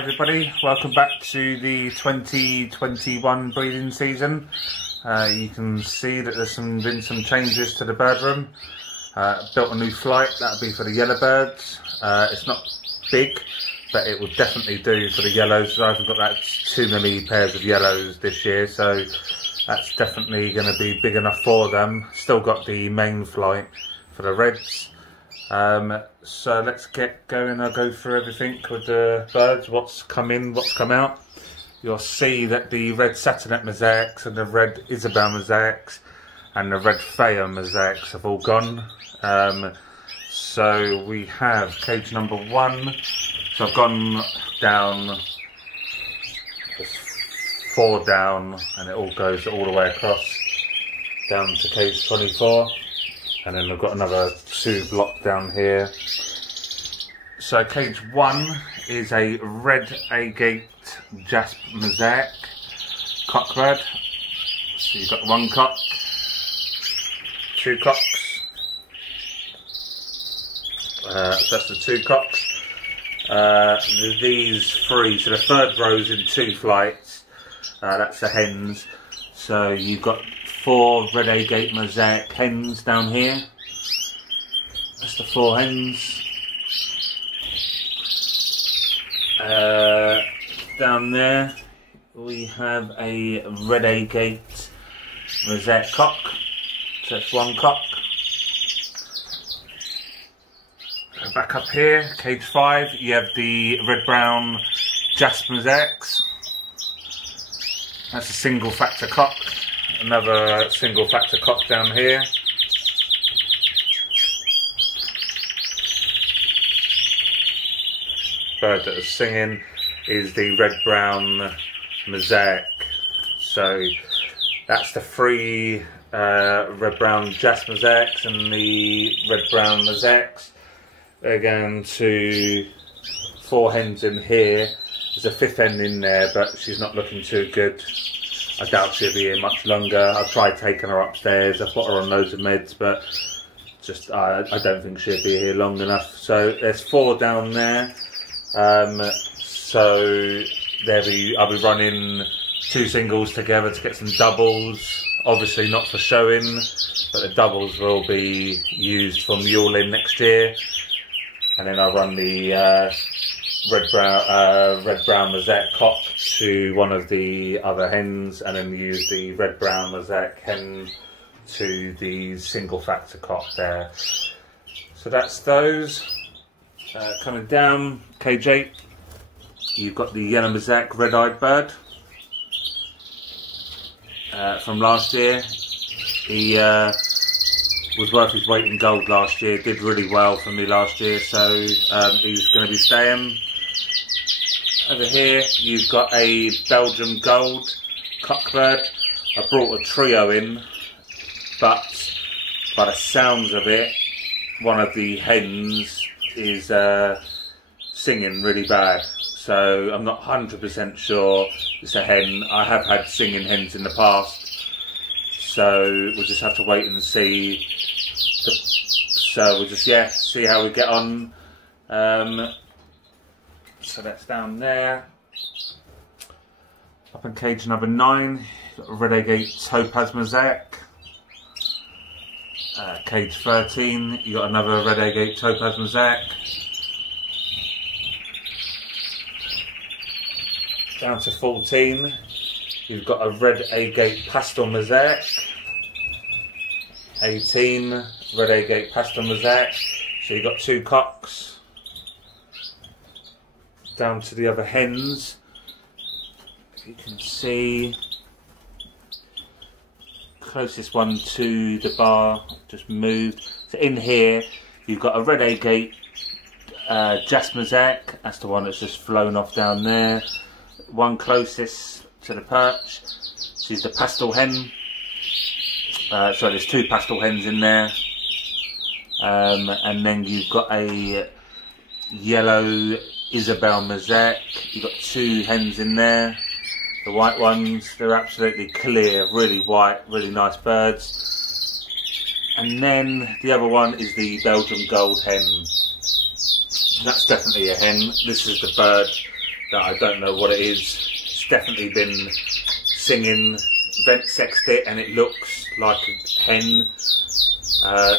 Hi everybody, welcome back to the 2021 breeding season. You can see that there's been some changes to the bird room. Built a new flight, that'll be for the yellow birds. It's not big, but it will definitely do for the yellows. I haven't got that too many pairs of yellows this year, so that's definitely going to be big enough for them. Still got the main flight for the reds. So let's get going. I'll go through everything with the birds, what's come in, what's come out. You'll see that the red Saturnet mosaics and the red Isabel mosaics and the red Faya mosaics have all gone. So we have cage number 1. So I've gone down, there's 4 down, and it all goes all the way across down to cage 24. And then I've got another 2 block down here. So cage 1 is a red agate jasp mosaic cockbird. So you've got 1 cock, 2 cocks. So that's the 2 cocks. These 3, so the third row's in 2 flights. That's the hens. So you've got 4 red agate mosaic hens down here. That's the 4 hens. Down there we have a red agate mosaic cock. So that's 1 cock. Back up here, cage 5, you have the red brown jasp mosaics. That's a single factor cock. Another single factor cock down here. Bird that is singing is the red brown mosaic. So that's the 3 red brown jasp mosaics and the red brown mosaics. They're going to 4 hens in here. There's a 5th hen in there, but she's not looking too good. I doubt she'll be here much longer. I've tried taking her upstairs. I've put her on loads of meds, but just I don't think she'll be here long enough. So there's 4 down there. So I'll be running 2 singles together to get some doubles. Obviously not for showing, but the doubles will be used for muling next year. And then I'll run the red brown mosaic cock to one of the other hens, and then use the red brown mosaic hen to the single factor cock there. So that's those. Coming down, cage 8, you've got the yellow mosaic red-eyed bird from last year. He was worth his weight in gold last year, did really well for me last year, so he's going to be staying. Over here you've got a Belgian gold cockbird. I brought a trio in, but by the sounds of it, one of the hens is singing really bad. So I'm not 100% sure it's a hen. I have had singing hens in the past, so we'll just have to wait and see. So we'll just see how we get on. So that's down there. Up in cage number 9, got a red agate topaz mosaic. Cage 13, you got another red agate topaz mosaic. Down to 14, you've got a red agate pastel mosaic. 18, red agate pastel mosaic. So you've got 2 cocks. Down to the other hens, you can see closest one to the bar just moved. So in here you've got a red agate jasp mosaic. That's the one that's just flown off down there. One closest to the perch, she's the pastel hen. So there's 2 pastel hens in there. And then you've got a yellow Isabel mosaic. You've got 2 hens in there. The white ones, they're absolutely clear, really white, really nice birds. And then the other one is the Belgian gold hen. That's definitely a hen. This is the bird that I don't know what it is. It's definitely been singing vent sextet, and it looks like a hen.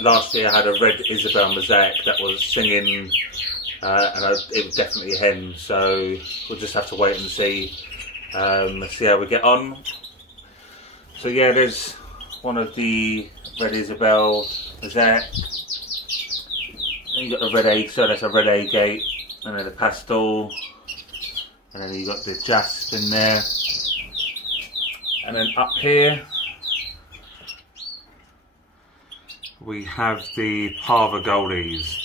Last year I had a red Isabel mosaic that was singing, and it was definitely a hen, so we'll just have to wait and see how we get on. So yeah, there's one of the red Isabel mosaic. Then you got the red egg, so that's a red agate, and then the pastel, and then you got the jasp in there, and then up here we have the Parva Goldies,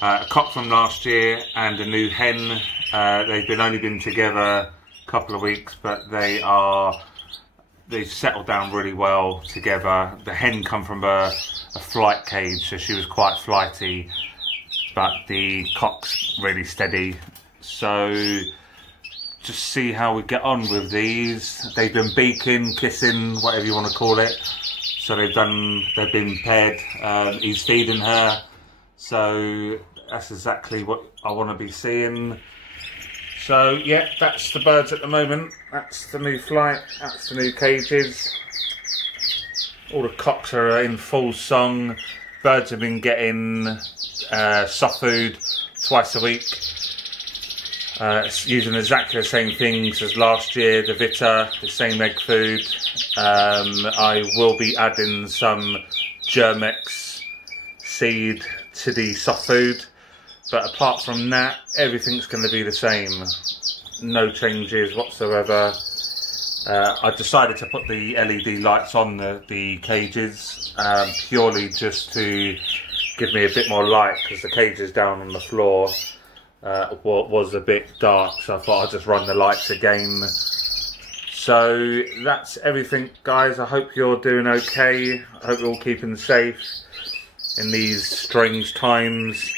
a cock from last year and a new hen. They've only been together a couple of weeks, but they've settled down really well together. The hen come from a flight cage, so she was quite flighty, but the cock's really steady. So just see how we get on with these. They've been beaking, kissing, whatever you want to call it. So they've been paired. He's feeding her, so that's exactly what I want to be seeing. So yeah, that's the birds at the moment. That's the new flight, that's the new cages. All the cocks are in full song. Birds have been getting soft food twice a week. Using exactly the same things as last year, the Vita, the same egg food. I will be adding some Germex seed to the soft food, but apart from that, everything's going to be the same. No changes whatsoever. I decided to put the LED lights on the cages, purely just to give me a bit more light, because the cages down on the floor was a bit dark, so I thought I'd just run the lights again. So that's everything, guys. I hope you're doing okay. I hope you're all keeping safe in these strange times.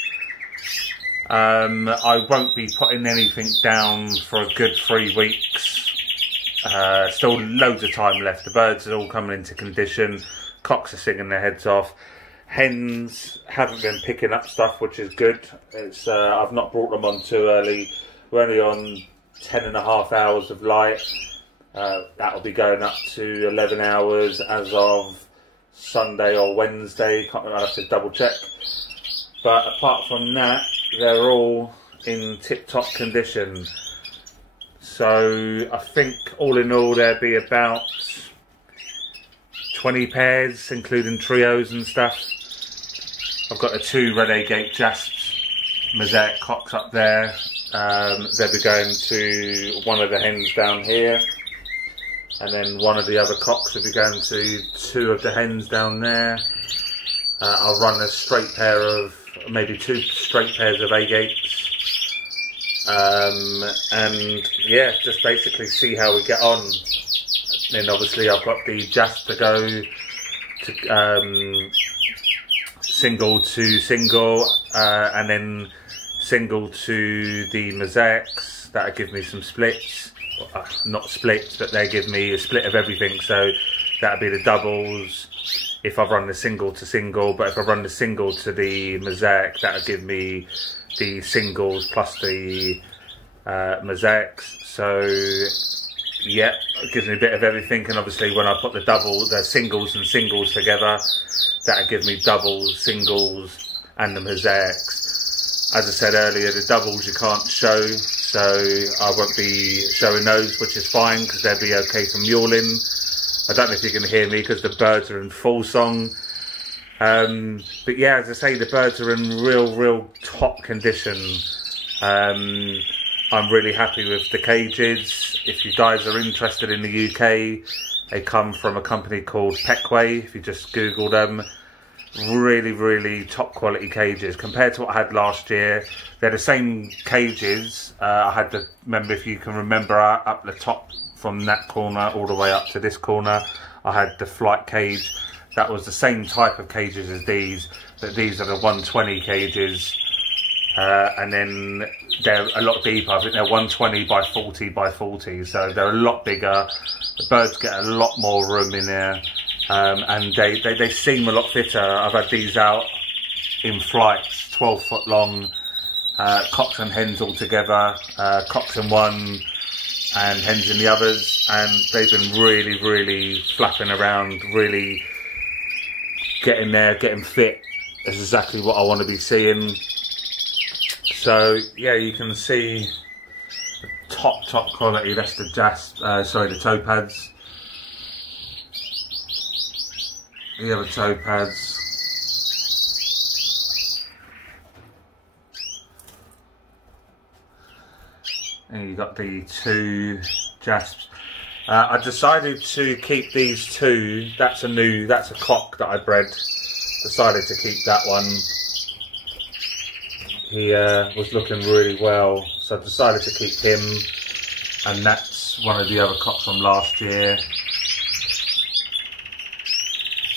I won't be putting anything down for a good 3 weeks. Still loads of time left. The birds are all coming into condition. Cocks are singing their heads off. Hens haven't been picking up stuff, which is good. I've not brought them on too early. We're only on 10.5 hours of light. That'll be going up to 11 hours as of Sunday or Wednesday. I'll have to double check. But apart from that, they're all in tip-top condition. So I think all in all there'll be about 20 pairs, including trios and stuff. I've got the 2 red agate jasps, mosaic cocks up there. They'll be going to one of the hens down here, and then one of the other cocks will be going to 2 of the hens down there. I'll run a straight pair of, maybe 2 straight pairs of agates. And yeah, just basically see how we get on. Then obviously I've got the jasp to go to single to single, and then single to the mosaics. That'll give me some splits. Not splits, but they give me a split of everything. So that'll be the doubles if I run the single to single, but if I run the single to the mosaic, that'll give me the singles plus the mosaics. So yeah, it gives me a bit of everything. And obviously when I put the singles and singles together, that'll give me doubles, singles and the mosaics. As I said earlier, the doubles you can't show, so I won't be showing those, which is fine because they'll be okay for mulling. I don't know if you can hear me because the birds are in full song. But yeah, as I say, the birds are in real top condition. I'm really happy with the cages. If you guys are interested in the UK, they come from a company called Peckway. If you just Google them, really top quality cages compared to what I had last year. They're the same cages. I had to remember, if you can remember, up the top from that corner all the way up to this corner, I had the flight cage. That was the same type of cages as these, but these are the 120 cages. And then they're a lot deeper. I think they're 120 by 40 by 40, so they're a lot bigger. The birds get a lot more room in there, and they seem a lot fitter. I've had these out in flights, 12 foot long, cocks and hens all together, cocks in one and hens in the others, and they've been really flapping around, really getting there, getting fit. That's exactly what I want to be seeing. So yeah, you can see the top quality. That's the the topaz. The other topaz. And you've got the two jasps. I decided to keep these two. That's a cock that I bred. Decided to keep that one. He was looking really well, so I decided to keep him. And that's one of the other cocks from last year.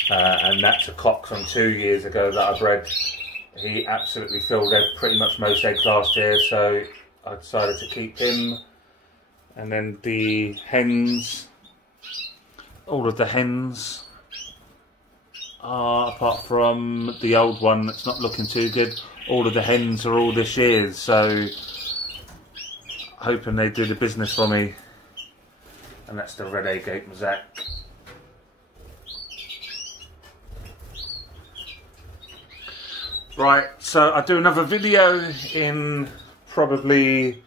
And that's a cock from 2 years ago that I bred. He absolutely filled pretty much most eggs last year, so I decided to keep him. And then the hens, all of the hens are, apart from the old one that's not looking too good, all of the hens are all this year's, so hoping they do the business for me. And that's the red agate mosaic. Right, so I'll do another video in probably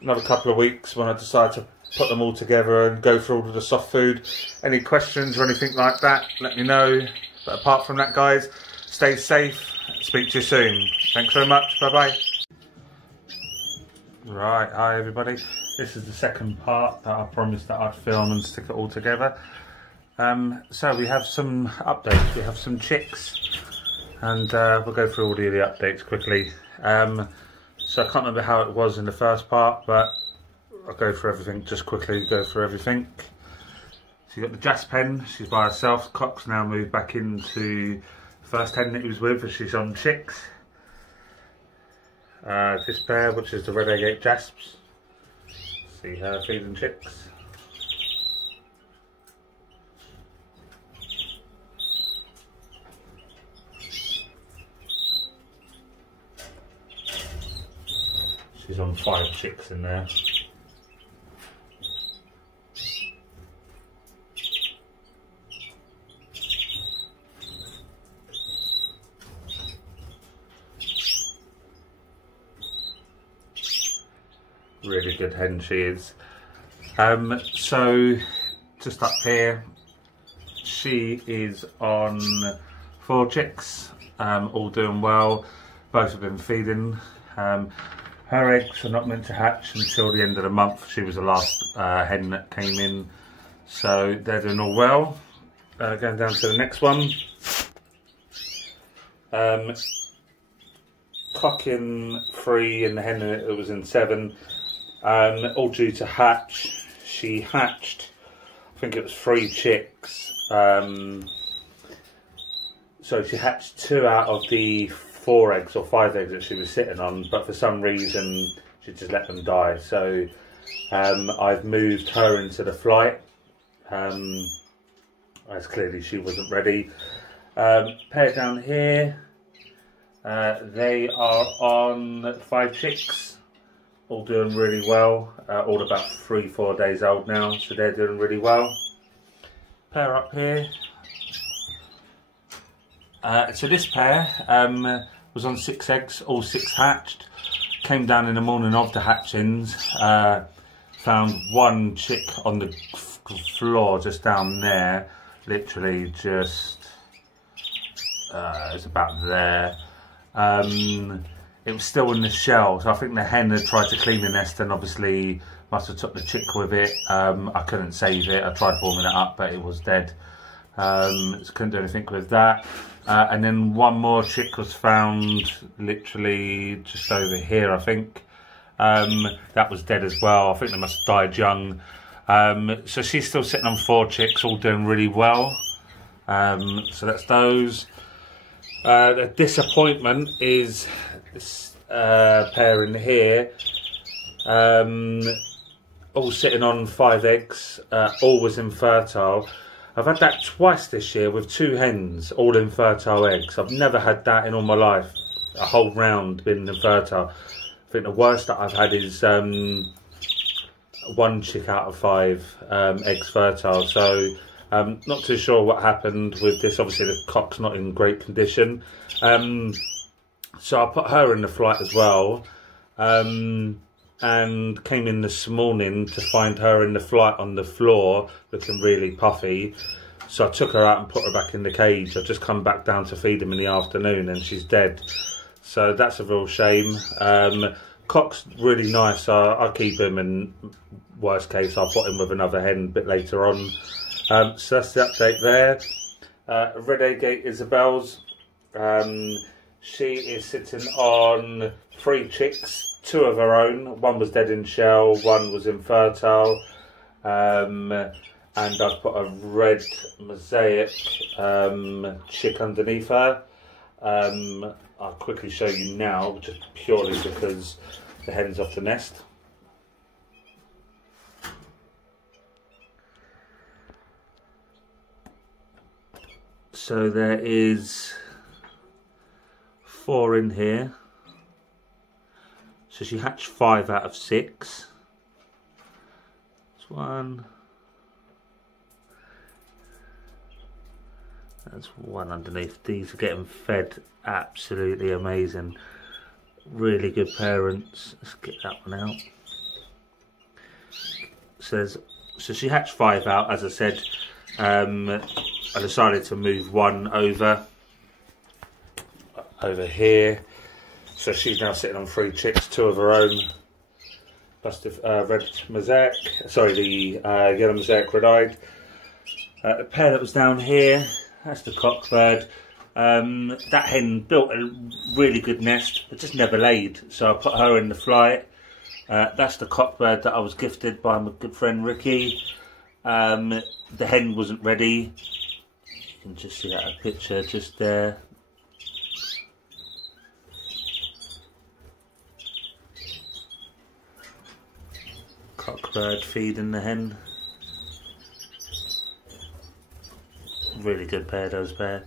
another couple of weeks when I decide to put them all together and go through all of the soft food. Any questions or anything like that, let me know. But apart from that, guys, stay safe. Speak to you soon. Thanks very much. Bye bye. Right, hi everybody. This is the second part that I promised that I'd film and stick it all together. So we have some updates. We have some chicks. And we'll go through all the updates quickly. So I can't remember how it was in the first part, but I'll go through everything, just quickly go through everything. So you've got the Jasp hen, she's by herself. Cock's now moved back into the first hen that he was with, as she's on chicks. This pair, which is the red agate jasps. See her feeding chicks. She's on 5 chicks in there. Really good hen she is. So just up here, she is on 4 chicks, all doing well. Both have been feeding. Her eggs are not meant to hatch until the end of the month. She was the last hen that came in, so they're doing all well. Going down to the next one. Cock in 3 and the hen that was in 7. All due to hatch. She hatched, I think it was 3 chicks. So she hatched 2 out of the 4 eggs or 5 eggs that she was sitting on, but for some reason she just let them die. So I've moved her into the flight, as clearly she wasn't ready. Pair down here, they are on 5 chicks, all doing really well, all about 3-4 days old now, so they're doing really well. Pair up here. So this pair was on 6 eggs, all 6 hatched. Came down in the morning of the hatchings, found 1 chick on the floor just down there, literally just, it's about there. It was still in the shell, so I think the hen had tried to clean the nest and obviously must have took the chick with it. I couldn't save it, I tried warming it up but it was dead. So couldn't do anything with that. And then 1 more chick was found literally just over here, I think. That was dead as well. I think they must have died young. So she's still sitting on 4 chicks, all doing really well. So that's those. The disappointment is this pair in here, all sitting on 5 eggs, all was infertile. I've had that twice this year with 2 hens, all infertile eggs. I've never had that in all my life, a whole round being infertile. I think the worst that I've had is 1 chick out of 5 eggs fertile. So not too sure what happened with this. Obviously the cock's not in great condition. So I put her in the flight as well, and came in this morning to find her in the flight on the floor looking really puffy. So I took her out and put her back in the cage. I've just come back down to feed him in the afternoon and she's dead. So that's a real shame. Cock's really nice, so I'll keep him, and worst case I'll put him with another hen a bit later on. So that's the update there. Red Agate Isabel's. She is sitting on 3 chicks, 2 of her own. 1 was dead in shell, 1 was infertile. And I've put a red mosaic chick underneath her. I'll quickly show you now, just purely because the hen's off the nest. So there is 4 in here. So she hatched 5 out of 6. That's 1. That's 1 underneath. These are getting fed absolutely amazing. Really good parents. Let's get that one out. So she hatched 5 out, as I said. I decided to move 1 over here. So she's now sitting on 3 chicks, 2 of her own. Plus the red mosaic, sorry, the yellow mosaic red-eyed. The pair that was down here, that's the cockbird. That hen built a really good nest, but just never laid. So I put her in the flight. That's the cockbird that I was gifted by my good friend Ricky. The hen wasn't ready. You can just see that picture just there. Cockbird feeding the hen. Really good pair, those pair.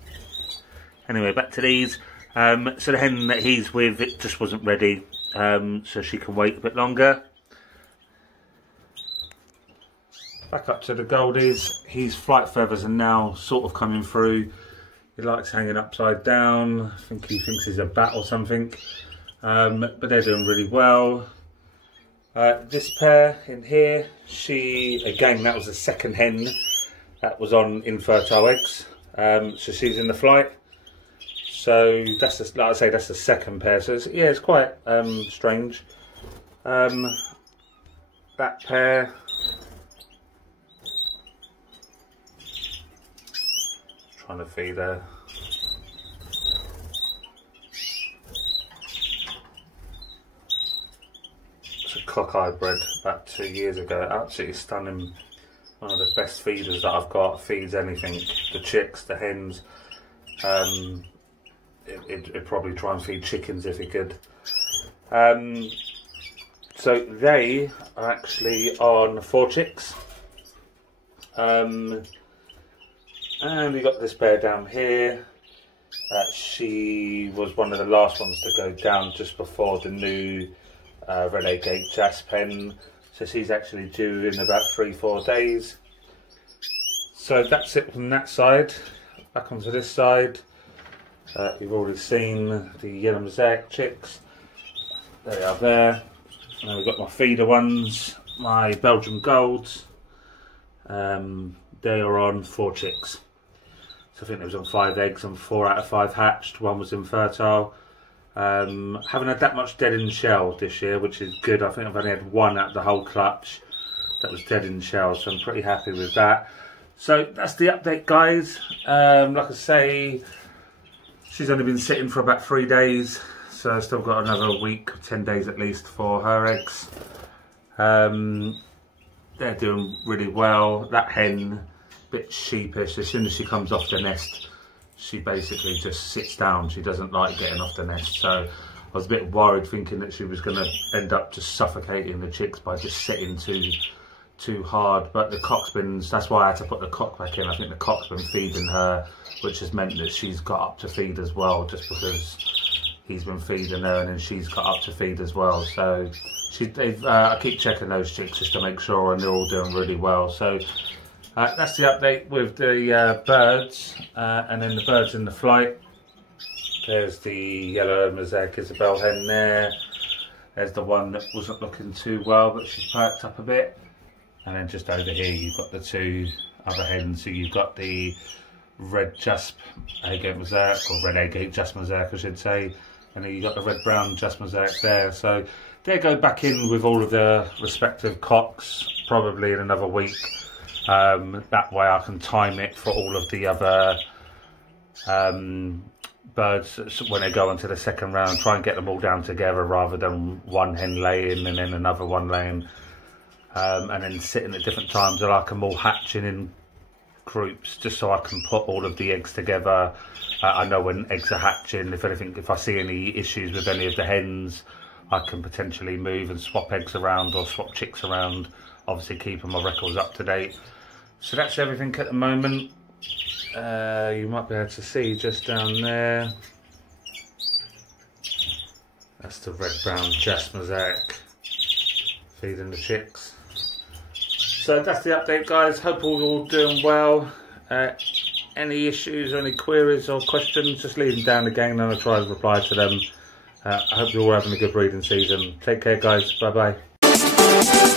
Anyway, back to these. So the hen that he's with, it just wasn't ready, so she can wait a bit longer. Back up to the goldies. His flight feathers are now sort of coming through. He likes hanging upside down. I think he thinks he's a bat or something. But they're doing really well. This pair in here, again, that was the second hen that was on infertile eggs. So she's in the flight. So that's like I say, that's the second pair. So it's quite strange. That pair. Trying to feed her. It's a cockeye bred about 2 years ago. Absolutely stunning. One of the best feeders that I've got. Feeds anything. The chicks, the hens. It'd probably try and feed chickens if it could. So they are actually on 4 chicks. And we got this pair down here. She was one of the last ones to go down just before the new Red Agate Jas pen. So she's actually due in about 3-4 days. So that's it from that side. Back onto this side. You've already seen the yellow mosaic chicks. They are there. And then we've got my feeder ones, my Belgian golds. They are on 4 chicks. So I think it was on 5 eggs and 4 out of 5 hatched. 1 was infertile. Haven't had that much dead in shell this year, which is good. I think I've only had 1 out of the whole clutch that was dead in shell, so I'm pretty happy with that. So that's the update, guys. Like I say, she's only been sitting for about 3 days, so I've still got another week, 10 days at least for her eggs. They're doing really well. That hen, a bit sheepish. As soon as she comes off the nest, she basically just sits down. She doesn't like getting off the nest, so I was a bit worried thinking that she was going to end up just suffocating the chicks by just sitting too hard. But the cock's been, that's why I had to put the cock back in. I think the cock's been feeding her, which has meant that she's got up to feed as well, just because he's been feeding her, and then she's got up to feed as well. So I keep checking those chicks just to make sure, and they're all doing really well. So that's the update with the birds, and then the birds in the flight. There's the yellow mosaic Isabel hen there. There's the one that wasn't looking too well, but she's perked up a bit. And then just over here, you've got the two other hens. So you've got the red jasp agate mosaic, or red agate jasp mosaic, I should say. And then you've got the red brown jasp mosaic there. So they go back in with all of their respective cocks, probably in another week. That way I can time it for all of the other birds when they go into the second round, try and get them all down together rather than one hen laying and then another one laying, and then sitting at different times. I like them all hatching in groups just so I can put all of the eggs together. I know when eggs are hatching, if I see any issues with any of the hens, I can potentially move and swap eggs around or swap chicks around, obviously keeping my records up to date. So that's everything at the moment. You might be able to see just down there, that's the red brown jasp mosaic feeding the chicks. So that's the update, guys. Hope all doing well. Any issues or any queries or questions, just leave them down again and I'll try to reply to them. I hope you're all having a good breeding season. Take care, guys. Bye bye.